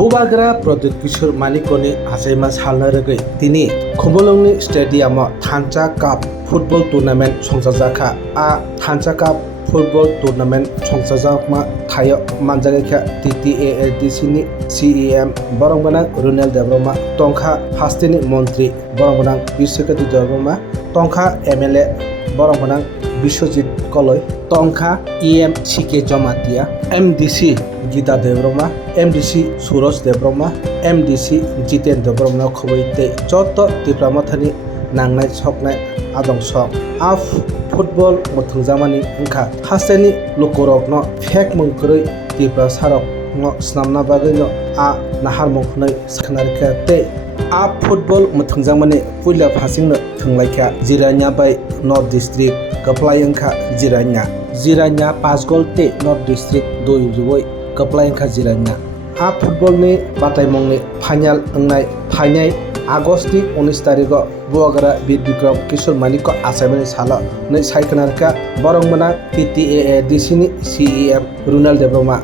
बुबाग्रा प्रदीप किशोर मालिकनि आसाइमा सालनो रगै दिनै खुमुलुंनि स्टेडियामाव थानसा काप फुटबल टुर्नामेन्ट संजाजाखा थानसा काप फुटबल टुर्नामेन्ट संजाजामा थायो मानजागैखा TTAADCनि CEM बरंगोनां रुनेल देब्रमा टंखा हास्तिनि मन्त्रि बरंगोनां बिश्वकति Debbarma टंखा MLA बरंगोनां Biswajit कलय टंखा EM CK Jamatia MDC Gita Debbarma MDC सुरज देब्रमा MDC जितेन देब्रमा खबैते जत तिप्रामथानि नांनाय सकनाय आदंस आफ फुटबल मथंजामानि अंखा हास्तेनि लुकरकनो फेक मंकरै तिप्रा सारकनो स्नामना बागैनो नाहार मंखनै सखनारखा ते फुटबल मथंजामानि पुइला फासिंनो थंलायखा जिरानिया बाय नर्थ डिस्ट्रिक्ट कप्लायंखा जिरानिया 5 गोल ते नर्थ डिस्ट्रिक्ट 2 जुबै कप्लायंखा जिरानिया फुटबलनि बादायमंनि फाइनाल अंनाय फाइनाय आगस्टनि 19 तारिखआव बुवाग्रा बीर विक्रम किशोर मालिक आसामनि साला नै सायखनारखा बरंमोना TTAADCनि CEM रुनेल देब्रमा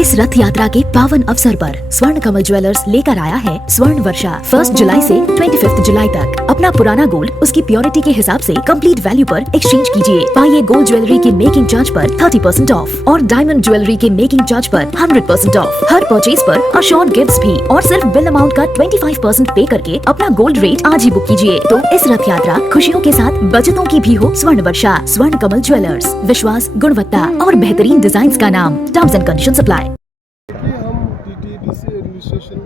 इस रथ यात्रा के पावन अवसर पर स्वर्ण कमल ज्वेलर्स लेकर आया है स्वर्ण वर्षा 1 जुलाई से 25 जुलाई तक। अपना पुराना गोल्ड उसकी प्योरिटी के हिसाब से कंप्लीट वैल्यू पर एक्सचेंज कीजिए। पाइए गोल्ड ज्वेलरी के मेकिंग चार्ज पर 30% ऑफ और डायमंड ज्वेलरी के मेकिंग चार्ज पर 100% ऑफ। हर परचेज पर अश्योर्ड गिफ्ट्स भी और सिर्फ बिल अमाउंट का 25% पे करके अपना गोल्ड रेट आज ही बुक कीजिए। तो इस रथ यात्रा खुशियों के साथ बचतों की भी हो। स्वर्ण वर्षा स्वर्ण कमल ज्वेलर्स, विश्वास, गुणवत्ता और बेहतरीन डिजाइन का नाम। Terms and condition apply. Administration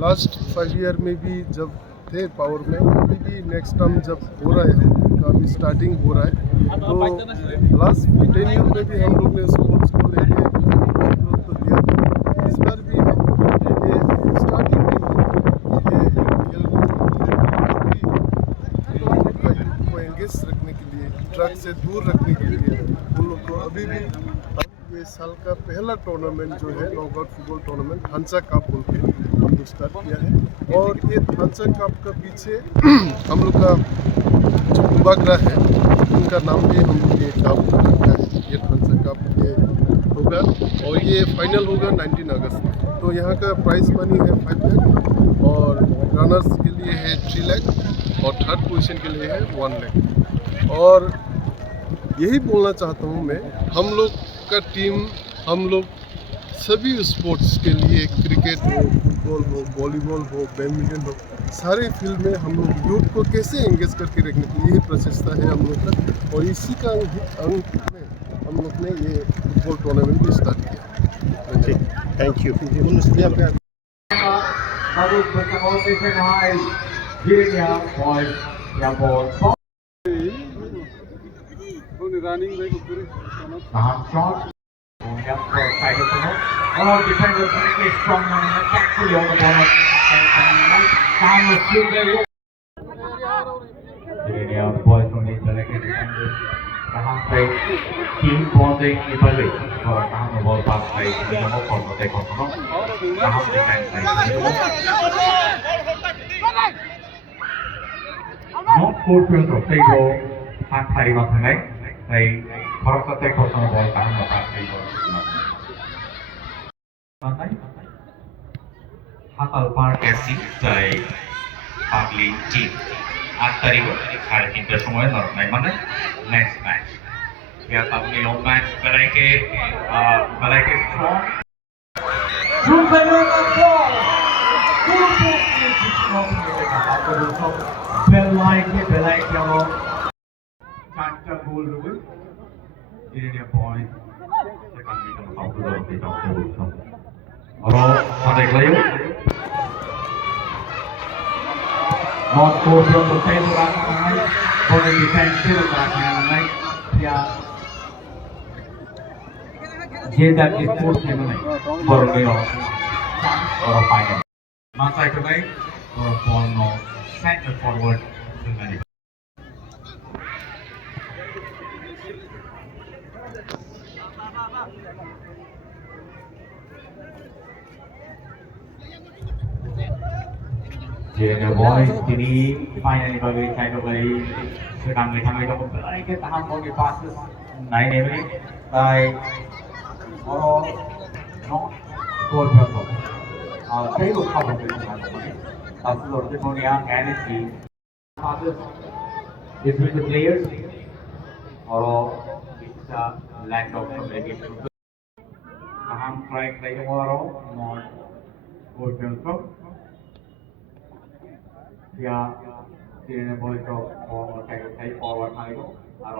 last 5 year में भी जब थे पावर में, अभी भी नेक्स्ट टर्म जब हो रहा है तो अभी स्टार्टिंग हो रहा है, तो लास्ट 10 ईयर में भी हम लोग ने स्पोर्ट्स को लेके गुरुत्व दिया। इस बार भी ये स्टार्टिंग में यूथ को एंगेज रखने के लिए, ड्रग से दूर रखने के लिए उन लोग को अभी भी ये साल का पहला टूर्नामेंट जो है नॉकआउट फुटबॉल टूर्नामेंट थानसा कप बोल के हम लोग स्टार्ट किया है। और ये थानसा कप का पीछे हम लोग का जो बुबाग्रा है उनका नाम भी हम लोग ये कप रखा है। ये थानसा कप ये होगा और ये फाइनल होगा 19 अगस्त। तो यहाँ का प्राइज मनी है 5 लाख और रनर्स के लिए है 3 लाख और थर्ड पोजीशन के लिए है 1 लाख। और यही बोलना चाहता हूँ मैं, हम लोग का टीम, हम लोग सभी स्पोर्ट्स के लिए, क्रिकेट हो, फुटबॉल हो, वॉलीबॉल हो, बैडमिंटन हो, सारे फील्ड में हम लोग यूथ को कैसे एंगेज करके रखने के लिए प्रचेष्टा है हम लोग का। और इसी का अंक में हम लोग ने ये फुटबॉल टूर्नामेंट भी स्टार्ट किया। Thank you. Now shot. Just for side of the ball. All defenders very strong and tactfully on the ball. Down the field there. Jirania boys from the selected defenders. Tahan say team bonding evaluation for tahan the ball pass by the number for the take off. Tahan defense side. Not four fields of table. Tahan thari mathangai. Say Bharat take off the ball tahan the pass table. Hatal Park FC by Pagli team. 8 তারিখ 3:30টার সময় নরমাই মানে next match या अपनी home match बेलाइके strong Khumulwng of ball बेलाइके और चारटा goal हुए जिरेनिया बॉयज सेकंड मीटर साउथ के टॉप और देख लियो North-2 untuk saya berangkat boleh defensif berangkat ya jeda di sport ini bergeo orang final masa itu baik orang bono center forward dengan Jirania boys ini finally bagi saya kembali sedang ditangani dalam belai ke tahap bagi passes naik ini baik orang non gol berapa saya lupa bagi passes orang itu yang energy passes between the players orang bisa lack of communication tahap try orang non gol berapa या जिन्हें बोले तो वो type forward मारेगा और